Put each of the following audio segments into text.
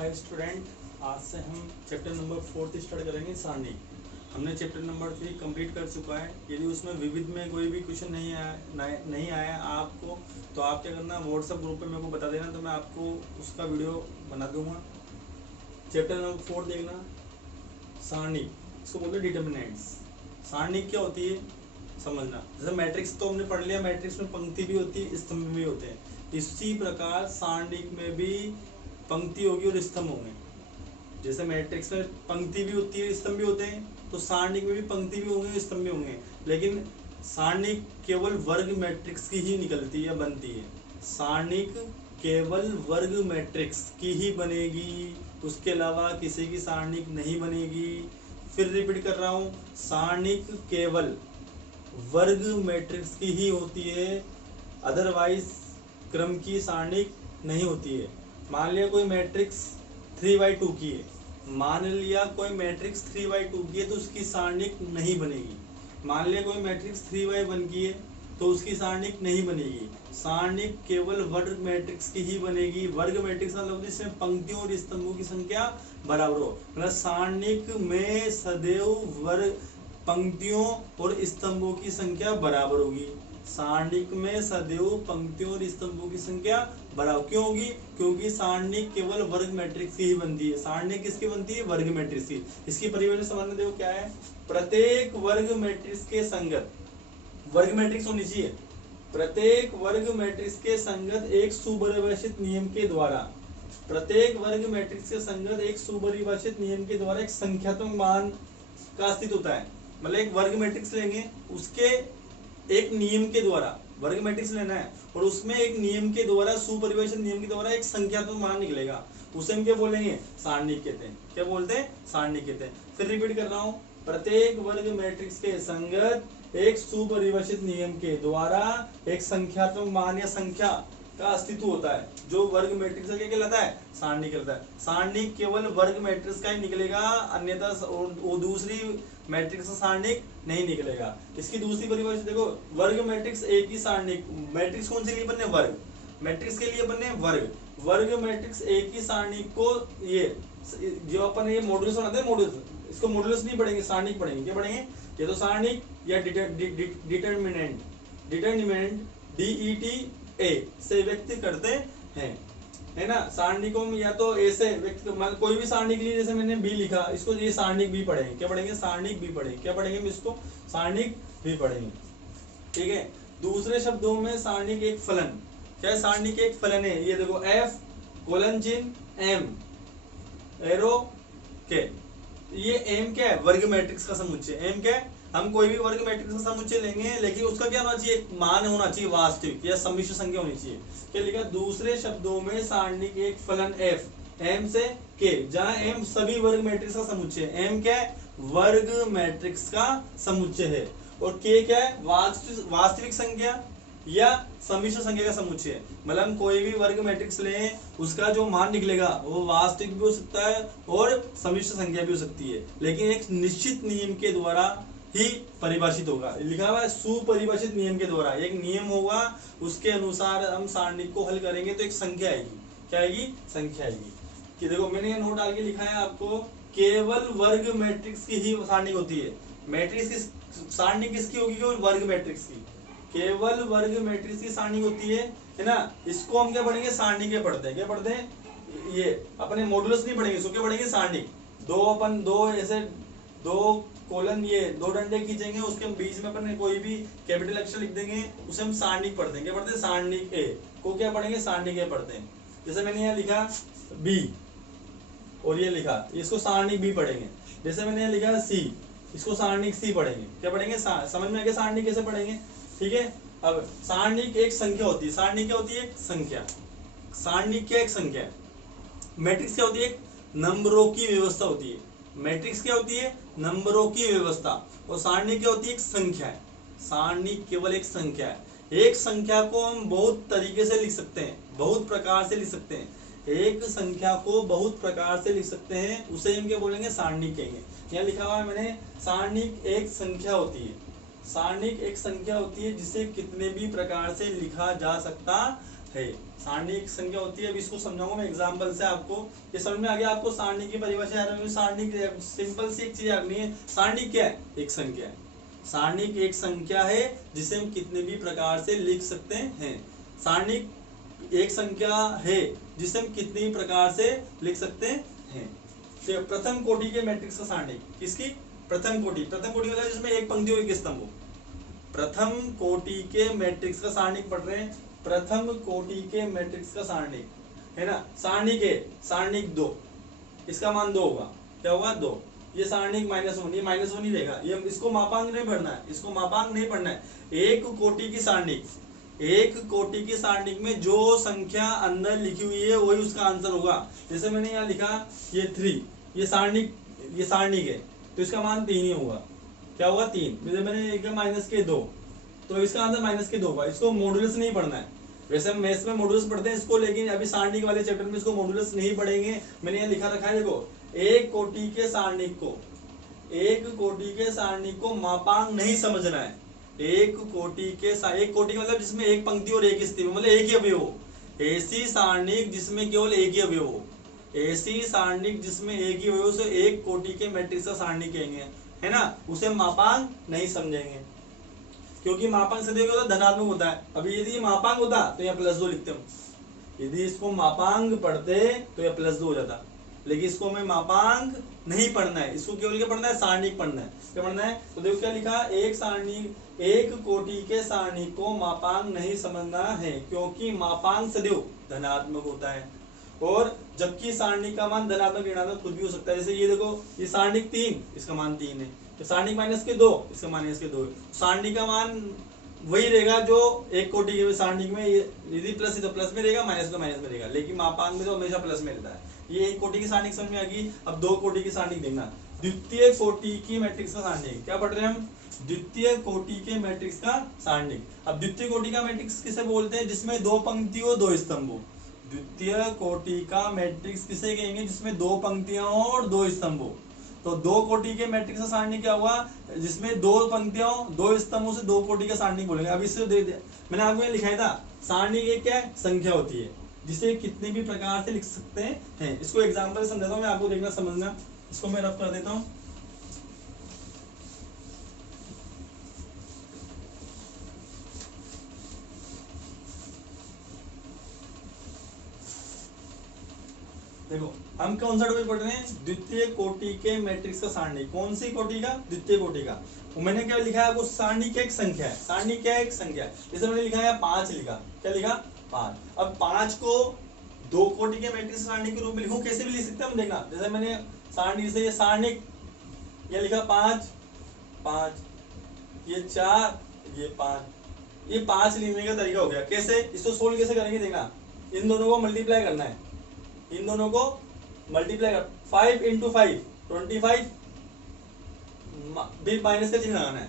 Hi student, आज से हम चैप्टर नंबर 4 स्टार्ट करेंगे सारणी। हमने चैप्टर नंबर 3 कंप्लीट कर चुका है। यदि उसमें विविध में कोई भी क्वेश्चन नहीं आया आपको, तो आप क्या करना, व्हाट्सएप ग्रुप पे मेरे को बता देना, तो मैं आपको उसका वीडियो बना दूंगा। चैप्टर नंबर 4 देखना, सारणी, इसको बोलते हैं डिटर्मिनेंट्स। सारणी क्या होती है समझना। जैसे मैट्रिक्स तो हमने पढ़ लिया, मैट्रिक्स में पंक्ति भी होती है, स्तंभ भी होते हैं। इसी प्रकार सारणिक में भी पंक्ति होगी और स्तंभ होंगे। जैसे मैट्रिक्स में पंक्ति भी होती है, स्तंभ भी होते हैं, तो सारणिक में भी पंक्ति भी होंगे, स्तंभ भी होंगे। लेकिन सारणिक केवल वर्ग मैट्रिक्स की ही निकलती है, बनती है। सारणिक केवल वर्ग मैट्रिक्स की ही बनेगी, उसके अलावा किसी की सारणिक नहीं बनेगी। फिर रिपीट कर रहा हूँ, सारणिक केवल वर्ग मैट्रिक्स की ही होती है, अदरवाइज क्रम की सारणिक नहीं होती है। मान लिया कोई मैट्रिक्स 3/2 की है, मान लिया कोई मैट्रिक्स 3/2 की है, तो उसकी सारणिक नहीं बनेगी। मान लिया कोई मैट्रिक्स 3/1 की है, तो उसकी सारणिक नहीं बनेगी। सारणिक केवल वर्ग मैट्रिक्स की ही बनेगी। वर्ग मैट्रिक्स मतलब जिसमें पंक्तियों और स्तंभों की संख्या बराबर हो। मतलब सारणिक में सदैव वर्ग, पंक्तियों और स्तंभों की संख्या बराबर होगी। सारणिक में सदैव पंक्तियों और स्तंभों की संख्या बराबर क्यों होगी? क्योंकि सारणिक केवल वर्ग मैट्रिक्स की ही बनती है। सारणिक किसकी बनती है? वर्ग मैट्रिक्स की। इसकी परिभाषा समझने दो क्या है। प्रत्येक वर्ग मैट्रिक्स के संगत, वर्ग मैट्रिक्स होनी चाहिए, प्रत्येक वर्ग मैट्रिक्स के संगत एक सुपरिभाषित नियम के द्वारा, प्रत्येक वर्ग मैट्रिक्स के संगत एक सुपरिभाषित नियम के द्वारा एक संख्यात्मक मान का अस्तित्व होता है। मतलब एक वर्ग मैट्रिक्स लेंगे, उसके एक नियम के द्वारा, वर्ग मैट्रिक्स लेना है और उसमें एक नियम के द्वारा, सुपरिभाषित नियम के द्वारा एक संख्यात्मक मान निकलेगा, उसे हम क्या बोलेंगे? सारणिक कहते हैं। क्या बोलते हैं? सारणिक कहते हैं। फिर रिपीट कर रहा हूं, प्रत्येक वर्ग मैट्रिक्स के संगत एक सुपरिभाषित नियम के द्वारा एक संख्यात्मक मान या संख्या का अस्तित्व होता है, जो वर्ग मैट्रिक्स का क्या कहलाता है? सारणिक कहलाता है। सारणिक केवल वर्ग मैट्रिक्स का ही निकलेगा, अन्यथा वो दूसरी मैट्रिक्स का सारणिक नहीं निकलेगा। इसकी दूसरी परिभाषा देखो, वर्ग मैट्रिक्स एक ही सारणिक, मैट्रिक्स कौन से लिए बनने? वर्ग मैट्रिक्स के लिए बनने वर्ग। वर्ग मैट्रिक्स एक ही सारणिक को, ये जो अपन ये मॉड्यूलस बनाते हैं, मॉड्यूलस, इसको मॉड्यूलस नहीं पढ़ेंगे, सारणिक पढ़ेंगे। क्या पढ़ेंगे? ये तो सारणिक या डिटरमिनेंट, डिटरमिनेंट DETA से व्यक्त करते हैं, है ना। सारणिकों में या तो ऐसे व्यक्त, कोई भी सारणिक लिए, जैसे मैंने बी लिखा, इसको ये सारणिक भी पढ़ेंगे। क्या पढ़ेंगे? सारणिक भी पढ़ेंगे। क्या पढ़ेंगे? इसको सारणिक भी पढ़ेंगे, ठीक है। दूसरे शब्दों में सारणिक एक फलन। क्या है? सारणिक एक फलन है। ये देखो, F कोलन चिन्ह M एरो के, ये M क्या है? वर्ग मैट्रिक्स का समुच्चय। M क्या है? हम कोई भी वर्ग मैट्रिक्स का समुच्चय लेंगे, लेकिन उसका क्या होना चाहिए? एक मान होना चाहिए, वास्तविक या सम्मिश्र संख्या होनी चाहिए। क्या लिखा? दूसरे शब्दों में सारणिक एक फलन F M से K, जहां M सभी वर्ग मैट्रिक्स का समुच्चय है। M क्या है? वर्ग मैट्रिक्स का समुच्चय है। और K क्या है? वास्तविक संख्या या सम्मिश्र संख्या का समुच्चय है। मतलब हम कोई भी वर्ग मैट्रिक्स लें, उसका जो मान निकलेगा वो वास्तविक भी हो सकता है और सम्मिश्र संख्या भी हो सकती है, लेकिन एक निश्चित नियम के द्वारा ही परिभाषित होगा। लिखा हुआ है सुपरिभाषित नियम के द्वारा, एक नियम होगा, उसके अनुसार हम सारणिक को हल करेंगे तो एक संख्या आएगी। क्या आएगी? संख्या आएगी। कि देखो, मैंने ये नोट डाल के लिखा है आपको, केवल वर्ग मैट्रिक्स की ही सारणिक होती है। मैट्रिक्स की सारणिक किसकी होगी? केवल वर्ग मैट्रिक्स की, केवल वर्ग मैट्रिक्स की सारणिक होती है ना। इसको हम क्या पढ़ेंगे? सारणिक के पढ़ते हैं। क्या पढ़ते हैं? ये अपने मॉड्यूलस नहीं पढ़ेंगे, इसको क्या पढ़ेंगे? सारणिक। दो ऐसे दो कोलन, ये दो डंडे खींचेंगे, उसके बीच में अपन कोई भी कैपिटल अक्षर लिख देंगे, उसे हम सारणिक पढ़ते हैं। क्या पढ़ते हैं? सारणिक ए को क्या पढ़ेंगे? सारणिक ए पढ़ते हैं। जैसे मैंने यहाँ लिखा बी और ये लिखा, इसको सारणिक बी पढ़ेंगे। जैसे मैंने यहाँ लिखा सी, इसको सारणिक सी पढ़ेंगे। क्या पढ़ेंगे? समझ में आ गया सारणिक कैसे पढ़ेंगे, ठीक है। अब सारणिक एक संख्या होती है। सारणिक क्या होती है? एक संख्या। सारणिक क्या? एक संख्या। मैट्रिक्स क्या होती है? नंबरों की व्यवस्था होती है। मैट्रिक्स क्या होती है? नंबरों की व्यवस्था। और सारणिक क्या होती है? एक संख्या है। सारणिक केवल एक संख्या है। एक संख्या को हम बहुत तरीके से लिख सकते हैं, बहुत प्रकार से लिख सकते हैं। एक संख्या को बहुत प्रकार से लिख सकते हैं, उसे हम क्या बोलेंगे? सारणिक कहेंगे। यहाँ लिखा हुआ है मैंने, सारणिक एक संख्या होती है। सारणिक एक संख्या होती है जिसे कितने भी प्रकार से लिखा जा सकता है। सारणी एक संख्या होती है। अब इसको समझाऊंगा मैं एग्जांपल से, आपको ये समझ में आ गया। आपको सारणी की परिभाषा याद है। सारणी सिंपल सी एक चीज आनी है, सारणी क्या है? एक संख्या है। सारणी एक संख्या है जिसे हम कितने भी प्रकार से लिख सकते हैं। सारणी एक संख्या है जिसे हम कितने भी प्रकार से लिख सकते हैं। तो प्रथम कोटि के मैट्रिक्स का सारणी किसकी? प्रथम कोटि। प्रथम कोटि मतलब जिसमें एक पंक्ति और एक स्तंभ हो। प्रथम कोटि के मैट्रिक्स का सारणी पढ़ रहे हैं। प्रथम कोटि के मैट्रिक्स का सारणी है ना। सारणी 2, इसका मान 2 होगा। क्या होगा? 2। ये सारणी -1, ये -1 ही रहेगा। ये इसको मापांक नहीं पढ़ना है, इसको मापांक नहीं पढ़ना है। एक कोटि की सारणी, एक कोटि की सारणी में जो संख्या अंदर लिखी हुई है वही उसका आंसर होगा। जैसे मैंने यहाँ लिखा ये 3, ये सारणी के, तो इसका मान 3 ही होगा। क्या होगा? 3। जैसे मैंने लिखा -2, तो इसका आंसर -2 होगा। इसको मॉडुलस नहीं पढ़ना है। वैसे हम मैथ्स में मॉडुलस पढ़ते हैं इसको, लेकिन अभी सारणी वाले चैप्टर में इसको मॉडुलस नहीं पढ़ेंगे। मैंने यहाँ लिखा रखा है, देखो, एक कोटि के सारणी को मापांक नहीं समझना है। एक कोटि मतलब जिसमें एक पंक्ति और एक स्तंभ, मतलब एक ही अवयव हो। ऐसी सारणी जिसमें केवल एक ही अवयव हो, ऐसी सारणी जिसमें एक ही अवयव से एक कोटि के मैट्रिक्स का सारणी कहेंगे, है ना। उसे मापांक नहीं समझेंगे, क्योंकि मापांक सदैव क्या होता है? धनात्मक होता है। अभी यदि ये मापांक होता तो यहाँ +2 लिखते हम। यदि इसको मापांक पढ़ते तो यह +2 हो जाता, लेकिन इसको हमें मापांक नहीं पढ़ना है। इसको केवल क्या पढ़ना है? सारणी पढ़ना है। क्या पढ़ना है? तो देखो क्या लिखा, एक कोटि के सारणी को मापांक नहीं समझना है, क्योंकि मापांक सदैव धनात्मक होता है। और जबकि सारणी का मान धनात्मक ऋणात्मक कुछ भी हो सकता है। जैसे ये देखो, ये सारणी 3, इसका मान 3 है। तो सारणी -2, इसका मान -2 है। सारणी का मान वही रहेगा जो एक कोटि के सारणी में, यदि प्लस है तो प्लस में रहेगा, माइनस तो माइनस में रहेगा, लेकिन मापांक में तो हमेशा प्लस में रहता है। ये एक कोटि की सारणी समझ में आ गई। अब 2 कोटि की सारणी देखना। द्वितीय कोटि की मैट्रिक्स का सारणी क्या पढ़ रहे हैं हम? द्वितीय कोटि के मैट्रिक्स का सारणी। अब द्वितीय कोटि का मैट्रिक्स किसे बोलते हैं? जिसमें 2 पंक्ति हो 2 स्तंभ हो। द्वितीय कोटि का मैट्रिक्स किसे कहेंगे? जिसमें 2 पंक्तियां और 2 स्तंभ हो। तो 2 कोटि के मैट्रिक्स का सारणी क्या हुआ? जिसमें 2 पंक्तियों 2 स्तंभों से 2 कोटि का सारणी बोलेंगे। अब इससे दे दिया मैंने आपको ये लिखाया था। सारणी एक क्या है? संख्या होती है, जिसे कितने भी प्रकार से लिख सकते हैं। इसको एग्जांपल समझाता हूँ मैं आपको, देखना समझना। इसको मैं रफ कर देता हूँ। देखो, हम कौन सा टॉपिक पढ़ रहे हैं? द्वितीय कोटि के मैट्रिक्स का सारणी। कौन सी कोटि का? द्वितीय कोटि का। मैंने क्या लिखा है? वो सारणी क्या एक संख्या है। सारणी क्या एक संख्या है। जैसे मैंने लिखा है 5 लिखा। क्या लिखा? 5। अब 5 को 2 कोटि के मैट्रिक्स सारणी के रूप में लिखूं, कैसे भी लिख सकते हैं हम, देखना। जैसे मैंने सारणी से ये सारणी ये लिखा 5, 5, ये 4, ये 5। ये 5 लिखने का तरीका हो गया। कैसे? इसको सोल्व कैसे करेंगे, देखना। इन दोनों को मल्टीप्लाई करना है। इन दोनों को मल्टीप्लाई कर 5 × 5 25, फिर माइनस का चिन्ह लगाना है।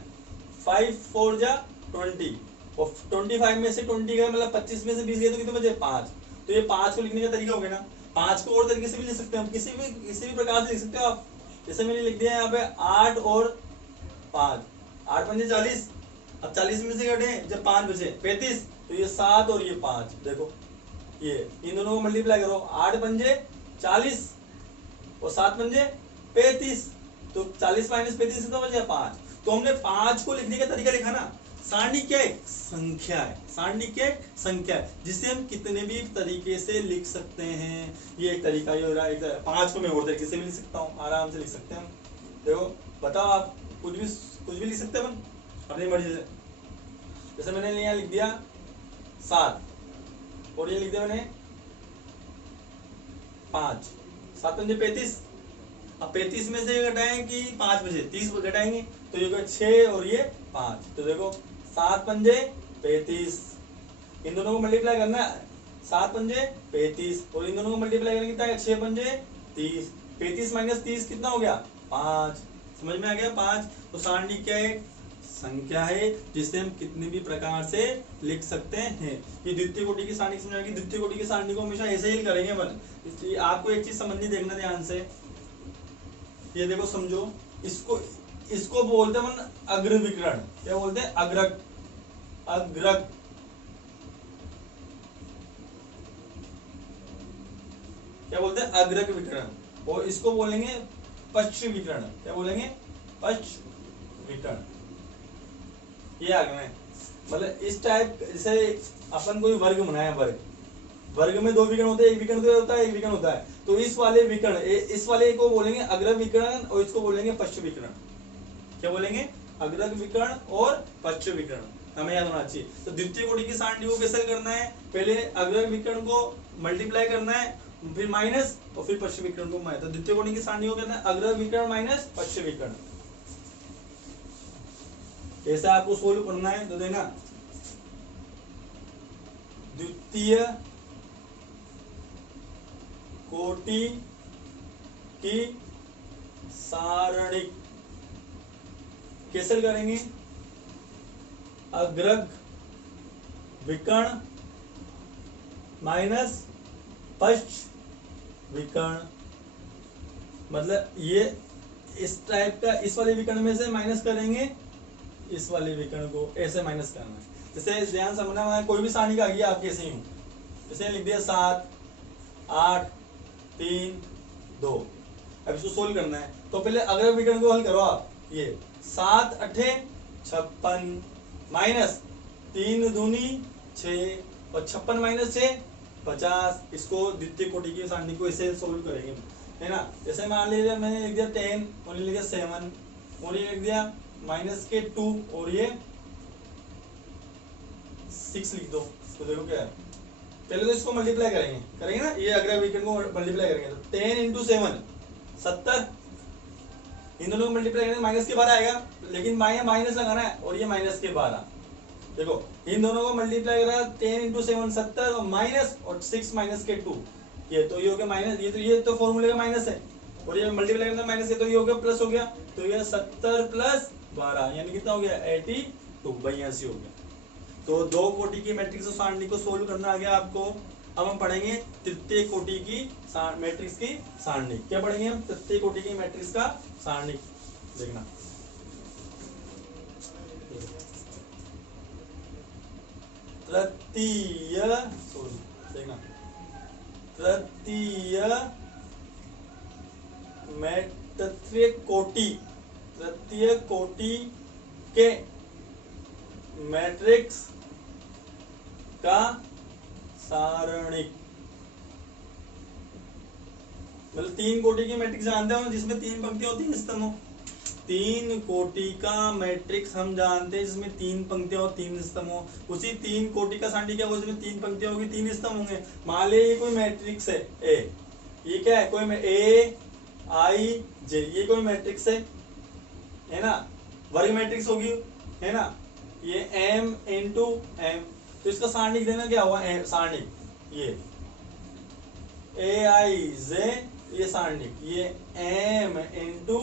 5 4 जा 20, और 25 में से 20 गए, मतलब 25 में से 20 गए तो कितने बचे? 5। तो ये 5 को लिखने का तरीका हो गया ना। 5 को और तरीके से भी लिख सकते हैं हम, किसी भी प्रकार से लिख सकते हो आप। जैसे मैंने लिख दिया यहाँ पे 8 और 5, 8 पंजे 40। अब 40 में से घटे जब 5 बचे 35, तो ये 7 और ये 5। देखो, ये इन दोनों को मल्टीप्लाई करो। 8 पंजे 40 और 7 पंजे 35, तो 40 - 35 कितना बचा? 5। तो हमने 5 को लिखने का तरीका लिखा ना। सारणी क्या है? संख्या है। सारणी क्या है? संख्या है, जिसे हम कितने भी तरीके से लिख सकते हैं। ये एक तरीका ये हो रहा है। 5 को मैं और तरीके से भी लिख सकता हूँ, आराम से लिख सकते हैं हम। देखो, बताओ आप, कुछ भी लिख सकते हैं अपन अपनी मर्जी से। जैसे मैंने यहाँ लिख दिया 7, और ये लिख दिया मैंने 5, 7 पंजे 35। अब 35 में से घटाएं कि 5 बचे 30 घटाएंगे, तो ये 6 और ये 5। तो देखो, 7 पंजे 35। इन दोनों को मल्टीप्लाई करना है। 7 पंजे 35, और इन दोनों को मल्टीप्लाई करेंगे कितना है? 6 पंजे 30। 35 - 30 कितना हो गया? 5। समझ में आ गया? 5। तो सारणी क्या है? संख्या है, जिसे हम कितने भी प्रकार से लिख सकते हैं। ये द्वितीय कोटि की सारणी समझ आएगी। द्वितीय कोटि की सारणी को हमेशा ऐसे ही करेंगे अपन। इसलिए आपको एक चीज समझनी, देखना ध्यान से। ये देखो, समझो, इसको बोलते हैं अग्रविकर्ण। क्या बोलते हैं? अग्रक। क्या बोलते हैं, अग्रक विकर्ण, और इसको बोलेंगे पश्च विकर्ण। क्या बोलेंगे, पश्च विकर्ण। ये आ गए, मतलब इस टाइप, जैसे अपन कोई वर्ग बनाया, वर्ग में दो विकर्ण होते हैं, एक विकर्ण तो होता है, एक विकर्ण होता है, तो इस वाले विकर्ण, इस वाले को बोलेंगे अग्रक विकर्ण और इसको बोलेंगे पश्च विकर्ण। क्या बोलेंगे, अग्रक विकर्ण और पश्च विकर्ण, हमें याद होना चाहिए। तो द्वितीय कोटि की सारणी को कैसे करना है, पहले अग्रक विकर्ण को मल्टीप्लाई करना है, फिर माइनस, और फिर पश्च विकर्ण को माइनस। तो द्वितीय कोटि की सारणी को करना है अग्रक विकर्ण माइनस पश्च विकर्ण। कैसे आपको सोल्व करना है, तो देना द्वितीय कोटि की सारणी कैसे करेंगे, अग्रक विकर्ण माइनस पश्च विकर्ण। मतलब ये इस टाइप का, इस वाले विकर्ण में से माइनस करेंगे, इस वाले विकर्ण को ऐसे माइनस करना है। जैसे ध्यान समझना है, कोई भी सारणी का आ गया आपके ऐसे ही हूं, जैसे लिख दिया 7 8 3 2। अब इसको सोल्व करना है, तो पहले अग्रक विकर्ण को हल करो आप। ये 7 8 56 माइनस 3 दूनी 6 और 56 माइनस 6 50। इसको द्वितीय कोटि की सारणी को इसे सोल्व करेंगे, है ना। जैसे मान लीजिए मैंने लिख दिया 10 और लिख दिया 7 और ये लिख दिया माइनस के 2 और ये 6 लिख दो। तो देखो क्या है, पहले तो इसको मल्टीप्लाई करेंगे ना, ये अग्रक विकर्ण को मल्टीप्लाई करेंगे, तो 10 इंटू 7 70। इन दोनों को मल्टीप्लाई करेंगे माइनस के 12 आएगा, लेकिन माइनस लगाना है, और ये माइनस के 12। देखो इन दोनों को मल्टीप्लाई करा, 10 इंटू 7 70 और माइनस, और 6 माइनस के 2, ये तो ये हो गया माइनस, ये तो फॉर्मूले का माइनस है, और ये मल्टीप्लाई करना माइनस है, तो ये हो गया प्लस हो गया, तो ये 70 प्लस 12 यानी कितना हो गया 82, 82 हो गया। तो दो कोटि की मैट्रिक्स सारणी को सोल्व करना आ गया आपको। अब हम पढ़ेंगे तृतीय कोटि की मैट्रिक्स की सारणी। क्या पढ़ेंगे हम, तृतीय कोटि की मैट्रिक्स का सारणी। देखना तृतीय, देखना तृतीय तृतीय कोटि के मैट्रिक्स का सारणिक। मतलब 3 कोटि की मैट्रिक्स जानते हो जिसमें 3 पंक्तियां और 3 स्तंभ हो। 3 कोटि का मैट्रिक्स हम जानते हैं जिसमें 3 पंक्तियां और 3 स्तंभ हो। उसी 3 कोटि का सारणी क्या होगा, जिसमें 3 पंक्तियां होगी 3 स्तंभ होंगे। मान लीजिए ये कोई मैट्रिक्स है ए, ये क्या है, कोई ए आई जे, ये कोई मैट्रिक्स है ना, वर्ग मैट्रिक्स होगी, है ना। ये m इंटू एम, तो इसका सारणिक देना क्या हुआ, सारणिक ये ए आई जे, ये सारणिक ये m इंटू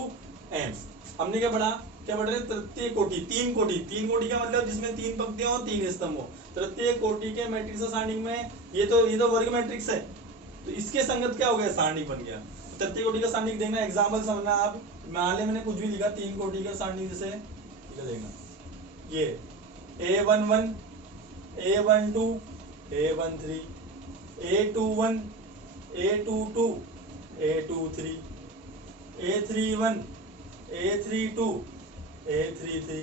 एम। हमने क्या पढ़ा, क्या पढ़ रहे, तृतीय कोटि, 3 कोटि का मतलब जिसमें 3 पंक्तियां हो 3 स्तंभ हो। तृतीय कोटि के मैट्रिक्स सारणिक में ये तो वर्ग मैट्रिक्स है, तो इसके संगत क्या हो गया, सारणिक बन गया। तृतीय कोटि का सारणिक देखना, एग्जाम्पल समझना आप। मान लिया मैंने कुछ भी लिखा 3 कोटि का सारणिक, जैसे देखना ये A11 A12 A13 A21 A22 A23 A31 A32 A33।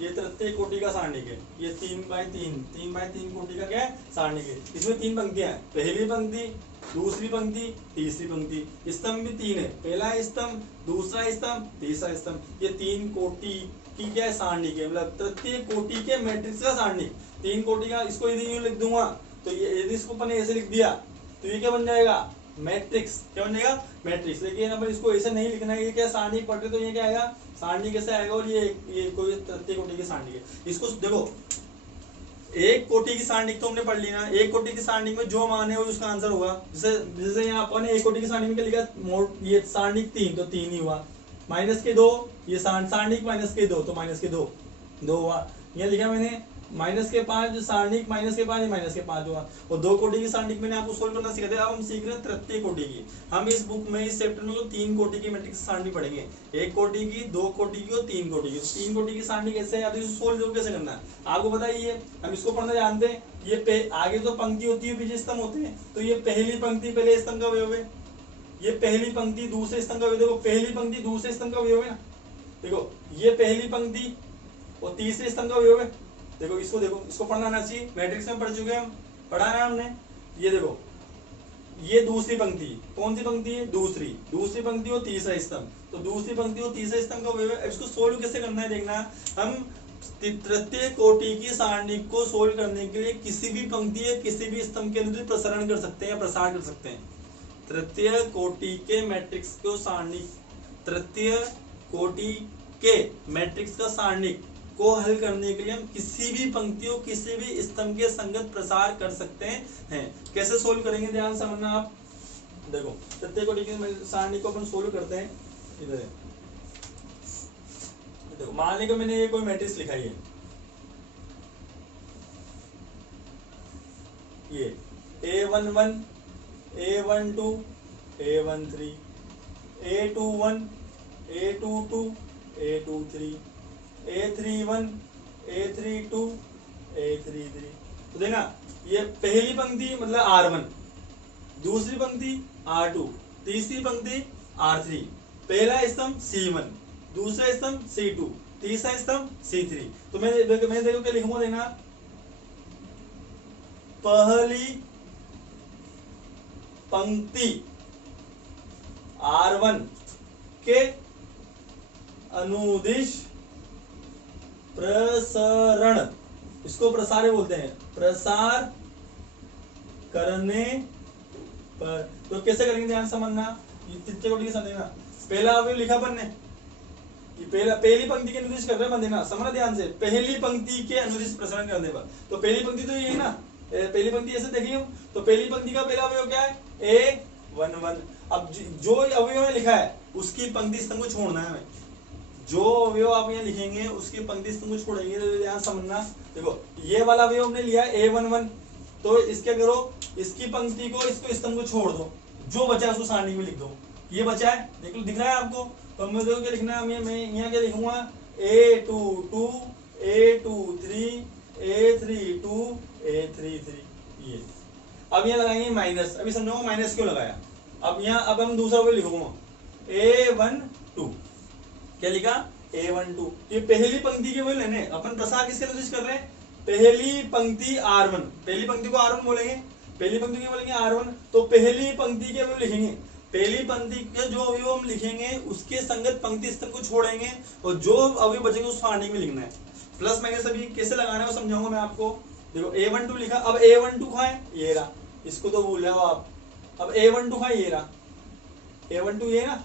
ये तृतीय कोटि का सारणिक है। ये 3x3 कोटि का क्या है, सारणिक है। इसमें 3 पंक्तियां हैं, पहली पंक्ति, दूसरी पंक्ति, तीसरी पंक्ति। स्तंभ भी 3 है, पहला स्तंभ, दूसरा स्तंभ, तीसरा स्तंभ। ये 3 कोटि की क्या है, सारणिक है। मतलब तृतीय कोटि के मैट्रिक्स का सारणिक। 3 कोटि का, इसको यदि यूं लिख दूंगा तो ये, यदि इसको अपन ऐसे लिख दिया तो ये क्या बन जाएगा, मैट्रिक्स। क्या बन जाएगा, मैट्रिक्स। लेकिन अब इसको ऐसे नहीं लिखना है, ये क्या सारणिक पढ़ रहे तो ये क्या आएगा, सारणिक कैसे आएगा, और ये कोई तृतीय कोटि की सारणिक है। इसको देखो, एक कोटि की सारणिक तो हमने पढ़ ली ना, एक कोटि की सारणिक में जो मान है वो उसका आंसर होगा। जैसे यहाँ अपन एक कोटि की सारणिक में क्या लिखा, ये सारणिक 3 तो 3 ही हुआ, माइनस के 2, ये सारणिक माइनस के 2 तो माइनस के 2 हुआ। यहाँ लिखा मैंने माइनस के 5 सारणिक, माइनस के 5 माइनस के 5 हुआ। और 2 कोटि की सारणिक मैंने आपको सोल्व करना सिखाया था। अब हम सीख रहे हैं तृतीय कोटि की। हम इस बुक में, इस चैप्टर में 3 कोटि की मैट्रिक्स सारणी पढ़ेंगे, 1 कोटि की, 2 कोटि की और 3 कोटि की। 3 कोटि की सारणी कैसे है, या सोल्व कैसे करना है आपको पता ही है, हम इसको पढ़ना जानते हैं। ये आगे जो पंक्ति होती है पीछे स्तंभ होते हैं, तो ये पहली पंक्ति पहले स्तंभ का अवयव है, ये पहली पंक्ति दूसरे स्तंभ का अवयव, देखो पहली पंक्ति दूसरे स्तंभ का अवयव है ना, देखो ये पहली पंक्ति और तीसरे स्तंभ का अवयव है। देखो इसको पढ़ना आना चाहिए, मैट्रिक्स में पढ़ चुके हैं हम, पढ़ा है हमने। ये देखो ये दूसरी पंक्ति, कौन सी पंक्ति है, दूसरी पंक्ति और तीसरा स्तंभ, तो दूसरी पंक्ति और तीसरे स्तंभ का अवयव है। इसको सोल्व कैसे करना है देखना, हम तृतीय कोटि की सारणिक को सोल्व करने के लिए किसी भी पंक्ति या किसी भी स्तंभ के अनुदित प्रसारण कर सकते हैं या प्रसार कर सकते हैं। तृतीय कोटि के मैट्रिक्स को सारणिक, तृतीय कोटि के मैट्रिक्स का सारणिक को हल करने के लिए हम किसी भी पंक्तियों किसी भी स्तंभ के संगत प्रसार कर सकते हैं। कैसे सोल्व करेंगे ध्यान समझना आप। देखो तृतीय कोटि की सारणी को अपन सोल्व करते हैं। इधर है, देखो मान लीजिए मैंने ये कोई मैट्रिक्स लिखाई है, ये A11 A12 A13 A21 A22 A23 A31 A32 A33। तो देखना ये पहली पंक्ति मतलब R1, दूसरी पंक्ति R2, तीसरी पंक्ति R3, पहला स्तंभ C1, दूसरा स्तंभ C2, तीसरा स्तंभ C3। तो मैं देखो क्या लिखूंगा देखना, पहली पंक्ति R1 के अनुदिश प्रसरण, इसको प्रसार बोलते हैं, प्रसार करने पर। तो कैसे करेंगे ध्यान समझना, तृतीय कोटि के साथ देखना, पहला अवयव लिखा अपन ने, ये पहली पंक्ति के अनुदिश कर रहे हैं बंदे ना, समझना ध्यान से, पहली पंक्ति के अनुदिश प्रसारण करने पर। तो पहली पंक्ति तो ये है ना, पहली पंक्ति ऐसे देखिए, तो पहली पंक्ति का पहला अवयव क्या है, A11। अब जो अवयव में लिखा है उसकी पंक्ति स्तंभ को छोड़ना है हमें, जो अवयव आप यहाँ लिखेंगे उसकी पंक्ति स्तंभ को छोड़ेंगे। तो ध्यान समझना, देखो ये वाला अवयव हमने लिया A11, तो इसके करो, इसकी पंक्ति को इसको स्तंभ को छोड़ दो, जो बचा है उसको सारणी में लिख दो। ये बचा है, देखो दिख रहा है आपको, तो हमें देखो क्या लिखना है, मैं यहाँ क्या लिखूंगा, A22 A23 A32 A33। ये अब यहाँ लगाएंगे माइनस, अभी समझो माइनस क्यों लगाया। अब यहाँ अब हम दूसरा अवयव लिखूंगा A12, क्या लिखा A12। ये पहली पंक्ति के अवयव लेने, अपन प्रसार किसके अनुदिश कर रहे हैं, पहली पंक्ति R1, पहली पंक्ति को R1 बोलेंगे, पहली पंक्ति को बोलेंगे R1। तो पहली पंक्ति के अवयव लिखेंगे, पहली पंक्ति के जो अवयव हम लिखेंगे उसके संगत पंक्ति स्तंभ को छोड़ेंगे, और जो अवयव बचेंगे उस सारणी में लिखना है। प्लस माइनस अभी कैसे लगाना है वो समझाऊंगा मैं आपको। देखो A12 लिखा, अब A12 कहाँ है, ये रहा, इसको तो भूल जाओ आप। अब A12 कहाँ है, ये रहा, A12 ये ना,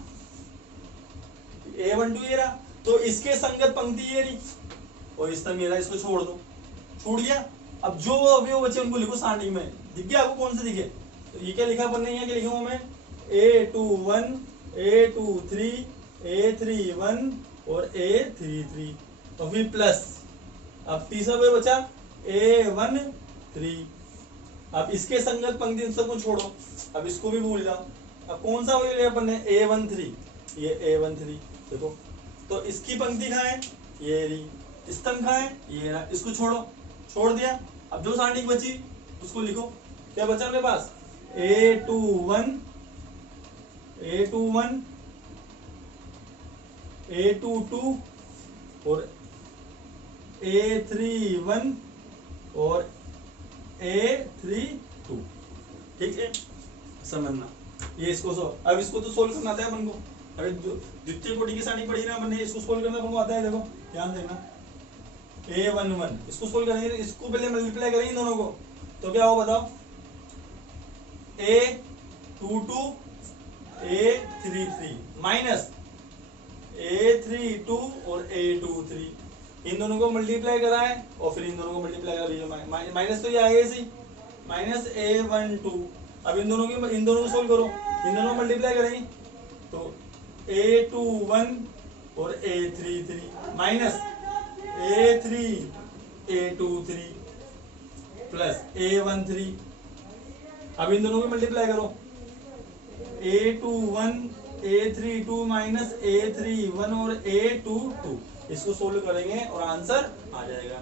A12 ये रहा, तो इसके संगत पंक्ति ये रही, और इस तरह मेरा, इसको छोड़ दो, छूट गया। अब जो अवयव बचे उनको लिखो सारणी में, दिख गया आपको कौन से दिखे। तो ये क्या लिखा अपन ने, यहाँ क्या लिखूंगा मैं, A21 A23 A31 और A33, तो फिर प्लस, अब तीसरा अवयव बचा A13। अब इसके संगत पंक्ति सबको छोड़ो, अब इसको भी भूल जाओ। अब कौन सा अवयव लिया अपन ने, A13, ये A13, देखो तो इसकी पंक्ति कहाँ है, ये रही, स्तंभ कहाँ है, ये रहा, इसको छोड़ो, छोड़ दिया। अब जो सारणी बची उसको लिखो, क्या बचा मेरे पास, A21 A21 A22 और A31 और A32। ठीक है, समझना ये इसको अब इसको तो सोल्व करना आता है अपन को। अरे द्वितीय कोटि की सारणी पढ़ी ना अपन ने, इसको सोल्व करना अपन को आता है। देखो ध्यान देना, A11 इसको सोल्व करेंगे, इसको पहले मल्टीप्लाई करेंगे दोनों को, तो क्या हो बताओ, A22 A33 माइनस A32 और A23, इन दोनों को मल्टीप्लाई करा है और फिर इन दोनों को मल्टीप्लाई करा, माइनस तो ये आएगा इसी, माइनस A12। अब इन दोनों को सोल्व करो, इन दोनों को मल्टीप्लाई करेंगे तो A21 और A33 minus A3 A23 plus A13। अब इन दोनों को मल्टीप्लाई करो, A21 A32 माइनस A31 और A22, इसको सोल्व करेंगे और आंसर आ जाएगा।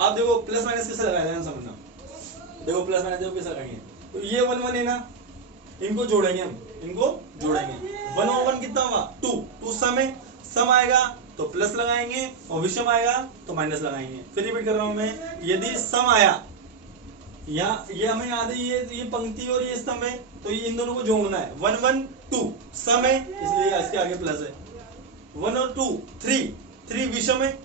अब देखो प्लस माइनस कैसे लगाया जाए समझना, देखो प्लस माइनस देखो कैसे लगाएंगे, तो ये 1 1 है ना, इनको जोड़ेंगे हम, इनको जोड़ेंगे। 1 और 1 कितना हुआ 2, 2 सम है, सम आएगा तो प्लस लगाएंगे और विषम आएगा तो माइनस लगाएंगे। फिर रिपीट कर रहा हूं मैं, यदि सम आया, या ये हमें याद है ये पंक्ति और ये स्तंभ है, तो ये इन दोनों को जोड़ना है। 1 1 2 सम है इसलिए इसके आगे प्लस है, 1 और 2 3 3 विषम है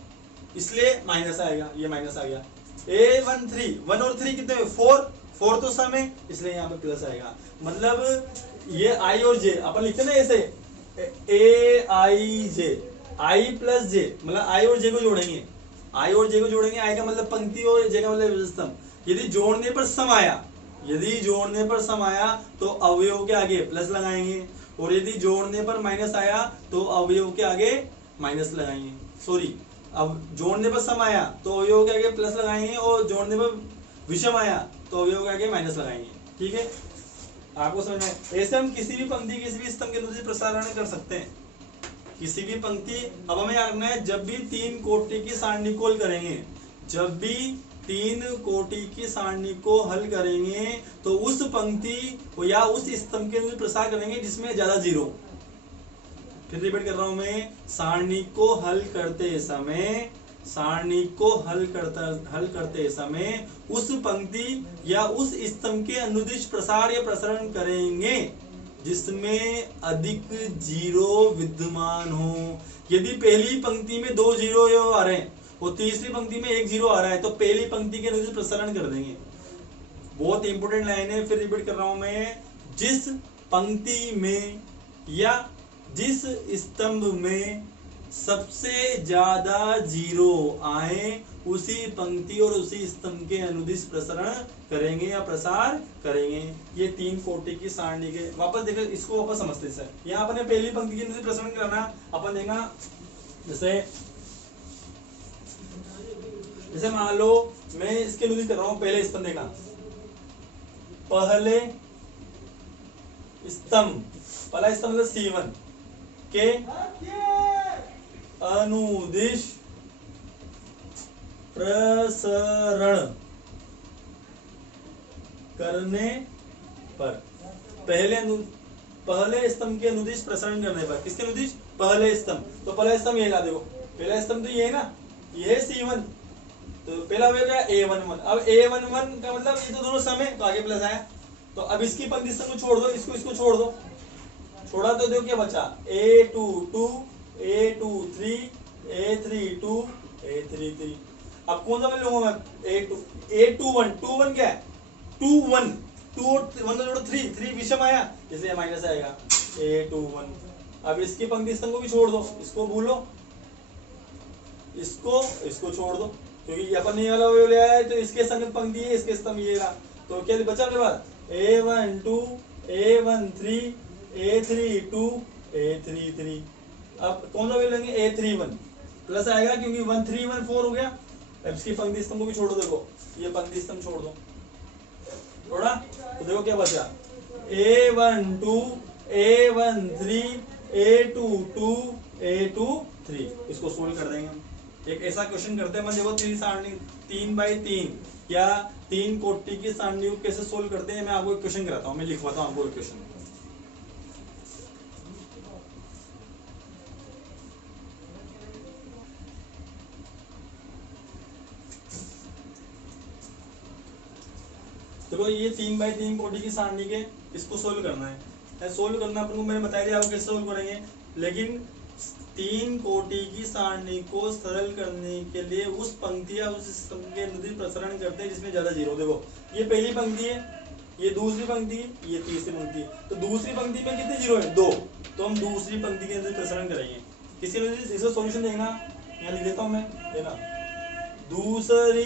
इसलिए माइनस आएगा, ये माइनस आ गया। A1 3 1 और 3 कितने हुए 4 4 तो सम है इसलिए यहाँ पे प्लस आएगा। मतलब ये I और J अपन लिखते ना ऐसे AIJ, I प्लस J, मतलब I और J को जोड़ेंगे, I और J को जोड़ेंगे, I का मतलब पंक्ति और J का मतलब स्तंभ। यदि जोड़ने पर सम आया, यदि जोड़ने पर सम आया तो अवयव के आगे प्लस लगाएंगे, और यदि जोड़ने पर माइनस आया तो अवयव के आगे माइनस लगाएंगे। सॉरी, अब जोड़ने पर सम आया तो अवयव के आगे प्लस लगाएंगे, और जोड़ने पर विषम आया तो अवयव के आगे माइनस लगाएंगे। ठीक है, आपको समझ में? ऐसे हम किसी भी पंक्ति किसी भी स्तंभ के अनुसार प्रसारण कर सकते हैं, किसी भी पंक्ति। अब हमें याद रखना है, जब भी 3 कोटि की सारणी को हल करेंगे, जब भी 3 कोटि की सारणी को हल करेंगे तो उस पंक्ति या उस स्तंभ के अनुसार प्रसार करेंगे जिसमें ज्यादा जीरो। फिर रिपीट कर रहा हूं मैं, सारणी को हल करते समय, सारणी को हल करते समय उस पंक्ति या उस स्तंभ के अनुदिश प्रसार या प्रसरण करेंगे जिसमें अधिक जीरो विद्यमान हो। यदि पहली पंक्ति में 2 जीरो आ रहे हैं और तीसरी पंक्ति में 1 जीरो आ रहा है तो पहली पंक्ति के अनुदिश प्रसारण कर देंगे। बहुत इंपोर्टेंट लाइन है, फिर रिपीट कर रहा हूं मैं, जिस पंक्ति में या जिस स्तंभ में सबसे ज्यादा जीरो आए उसी पंक्ति और उसी स्तंभ के अनुदिश प्रसरण करेंगे या प्रसार करेंगे। ये 3 कोटि की सारणी के वापस देखो, इसको वापस समझते हैं। सर यहाँ अपने पहली पंक्ति के अनुदिश प्रसरण करना, अपन देखना जैसे मान लो मैं इसके अनुदिश कर रहा हूं, पहले स्तंभ देखना, पहले स्तंभ, पहला स्तंभ मतलब C1 के अनुदिश प्रसरण करने पर, पहले स्तंभ के अनुदिश प्रसरण करने पर, किसके अनुदिश? पहले स्तंभ। तो पहला स्तंभ ये ला, देखो पहला स्तंभ तो ये है ना, ये है C1, तो पहला हो गया A11। अब A11 का मतलब ये तो दोनों सम है तो आगे प्लस आया, तो अब इसकी पंक्ति स्तंभ को छोड़ दो, इसको छोड़ दो, छोड़ा तो देखो क्या बचा, A22 A23 A32 A33। अब कौन सा मैं लूंगा मैं? A21 21 क्या है 21, 2 और 1 जोड़ो 3 विषम आया इसलिए माइनस आएगा A21। अब इसकी पंक्ति स्तंभ को भी छोड़ दो, इसको भूलो, इसको छोड़ दो, क्योंकि अपन ये वाला ले आया है तो इसके संगत पंक्ति है, इसके स्तंभ ये रहा, तो क्या बचा अपने पास A12 A13 A32 A33। अब कौन सा लेंगे? A31 प्लस आएगा क्योंकि 1 3 1 4 हो गया। अब इसकी पंक्ति स्तंभ को भी छोड़ दो, देखो ये पंक्ति स्तंभ छोड़ दो, छोड़ा तो देखो क्या बचा, A12 A13 A22 A23। इसको सोल्व कर देंगे हम। एक ऐसा क्वेश्चन करते हैं, देखो 3 बाई 3 या 3 कोटि की सारणी को कैसे सोल्व करते हैं, मैं आपको एक क्वेश्चन कराता हूँ, मैं लिखवाता हूँ आपको एक क्वेश्चन। देखो ये 3 बाई 3 कोटि की सारणी के इसको सोल्व करना है, सोल्व करना अपन को मैंने बताया दिया आपको कैसे सोल्व करेंगे, लेकिन 3 कोटि की सारणी को सरल करने के लिए उस पंक्ति या उस स्तंभ के अनुदिश प्रसरण करते हैं जिसमें ज्यादा जीरो। देखो ये पहली पंक्ति है, ये दूसरी पंक्ति है, ये तीसरी पंक्ति है, तो दूसरी पंक्ति में कितने जीरो है? 2, तो हम दूसरी पंक्ति के अनुदिश प्रसरण करेंगे। किसके अनुदिश? इसका सॉल्यूशन देखना, यहाँ लिख देता हूँ मैं, देना दूसरी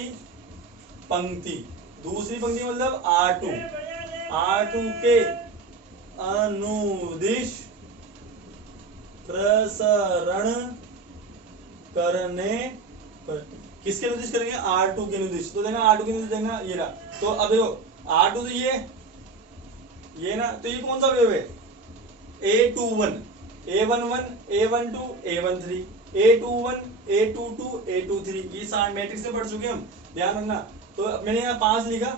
पंक्ति मतलब R2 के अनुदिश प्रसरण करने पर, किसके अनुदिश करेंगे? R2 के अनुदिश। तो देखना R2 के अनुदिश देखना ये रहा, तो अब देखो R2 तो ये ना, तो ये कौन सा वेव है? A21 A11 A12 A13 A21 A22 A23। ये मैट्रिक्स से पढ़ चुके हम, ध्यान रखना। तो मैंने यहाँ 5 लिखा,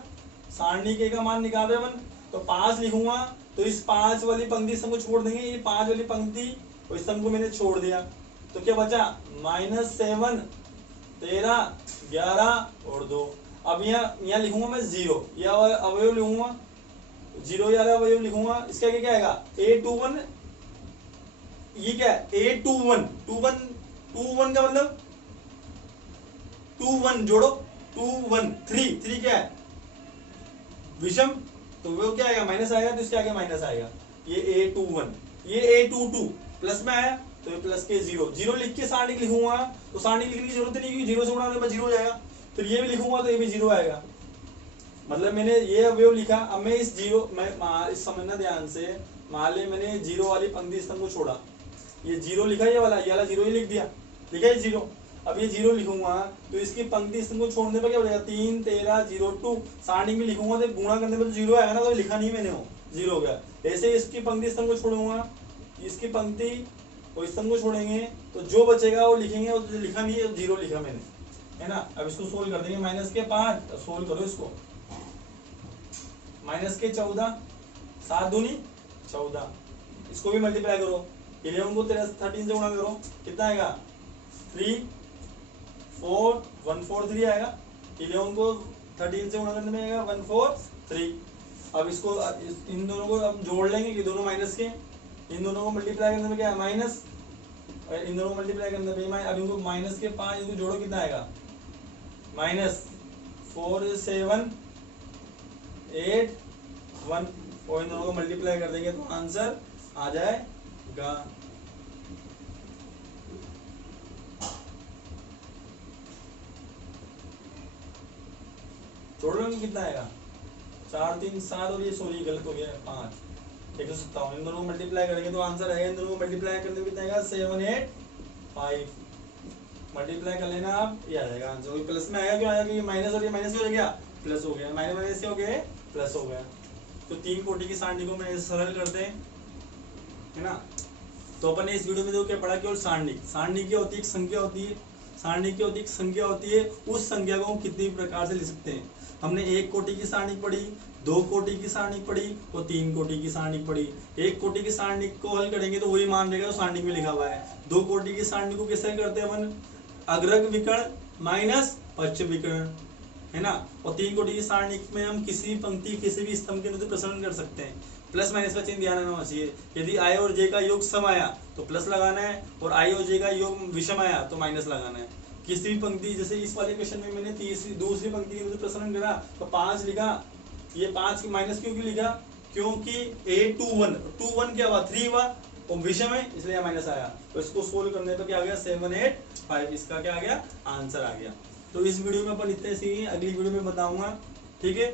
सारणी के का मान निकाल रहे हैं, तो 5 लिखूंगा तो इस 5 वाली पंक्ति स्तंभ को छोड़ देंगे, ये 5 वाली पंक्ति और स्तंभ को मैंने छोड़ दिया, तो क्या बचा -7 13 11 और 2। अब यहाँ लिखूंगा मैं 0, या अवयव लिखूंगा 0 या अवयव लिखूंगा, इसका आगे क्या आएगा A21, ये क्या है A21, 21 का मतलब 21 जोड़ो 21, 3 क्या है विषम, तो वो क्या आएगा माइनस आएगा, तो इसके आगे माइनस आएगा, ये A21, ये A22 प्लस में आया तो ये प्लस के 0 लिख के सारणिक लिखूंगा, तो सारणिक लिखने की जरूरत नहीं क्योंकि 0 से गुणा होने पर 0 हो जाएगा। फिर ये भी लिखूंगा तो ये भी 0 आएगा, मतलब मैंने ये अवयव लिखा। अब मैं इस 0 मैं इस समझना ध्यान से, मान ले मैंने 0 वाली पंक्ति स्तंभ को छोड़ा, ये 0 लिखा, ये वाला 0 ही लिख दिया, लिखा है 0। अब ये 0 लिखूंगा तो इसकी पंक्ति स्तंभ को छोड़ने पर क्या बचेगा 3 13 0 2, सारणिक में लिखूंगा तो गुणा करने पर तो 0 आएगा ना, तो लिखा नहीं मैंने वो 0 हो गया। ऐसे इसकी पंक्ति स्तंभ को छोड़ूंगा, इसकी पंक्ति और स्तंभ को छोड़ेंगे तो जो बचेगा वो लिखेंगे, और लिखा नहीं है 0 लिखा मैंने, है ना। अब इसको सोल्व कर देंगे, -5 सोल्व करो इसको, -14 7 दूनी 14, इसको भी मल्टीप्लाई करो, 11 को 13 से गुणा करो, कितना आएगा 3 4 143 आएगा, 11 को 13 से गुणा करने में आएगा 143। अब इसको इन दोनों को अब जोड़ लेंगे कि दोनों माइनस के, इन दोनों को मल्टीप्लाई करने में क्या है माइनस, और इन दोनों को मल्टीप्लाई करने में अब इनको माइनस के 5 इनको जोड़ो कितना आएगा -4 7 8 1, और इन दोनों को मल्टीप्लाई कर देंगे तो आंसर आ जाएगा। जोड़ लो कितना आएगा 4 3 7, और ये सॉरी गलत हो गया 5 157, इन दोनों को मल्टीप्लाई करेंगे तो आंसर आएगा, इन दोनों को मल्टीप्लाई करने में कितना आएगा 7 8 5, मल्टीप्लाई कर लेना आप, ये आ जाएगा आंसर। प्लस में आएगा, क्यों आया क्योंकि माइनस और ये माइनस हो गया प्लस हो गया, माइनस हो गया प्लस हो गया। तो 3 कोटि की सारणी को मैं सरल करते हैं, है ना। तो अपन ने इस वीडियो में देखो क्या पढ़ा, केवल सारणी की होती है एक संख्या होती है, सारणी की होती है एक संख्या होती है, उस संख्या को हम कितनी प्रकार से लिख सकते हैं। हमने 1 कोटि की सारणी पढ़ी, 2 कोटि की सारणी पढ़ी और 3 कोटि की सारणी पढ़ी। 1 कोटि की सारणी को हल करेंगे तो वही मान रहेगा जो सारणी में लिखा हुआ है। 2 कोटि की सारणी को कैसे करते हैं अपन, अग्रक विकर्ण माइनस पश्च विकर्ण, है ना। और 3 कोटि की सारणी में हम किसी भी पंक्ति किसी भी स्तंभ के अनुसार प्रसरण कर सकते हैं। प्लस माइनस का चिन्ह ध्यान रखना चाहिए, यदि आई और जे का योग सम आया तो प्लस लगाना है, और आई और जे का योग विषम आया तो माइनस लगाना है। किसी भी पंक्ति, जैसे इस वाले क्वेश्चन में मैंने दूसरी पंक्ति के अनुसार प्रसरण करा तो 5 लिखा, ये 5 माइनस क्यों लिखा, क्योंकि A21 क्या हुआ 3 हुआ और विषम है इसलिए माइनस आया। तो इसको सोल्व करने पर क्या आ गया 7 8 5, इसका क्या आ गया आंसर आ गया। तो इस वीडियो में अपन इतने सीखे, अगली वीडियो में बताऊंगा, ठीक है।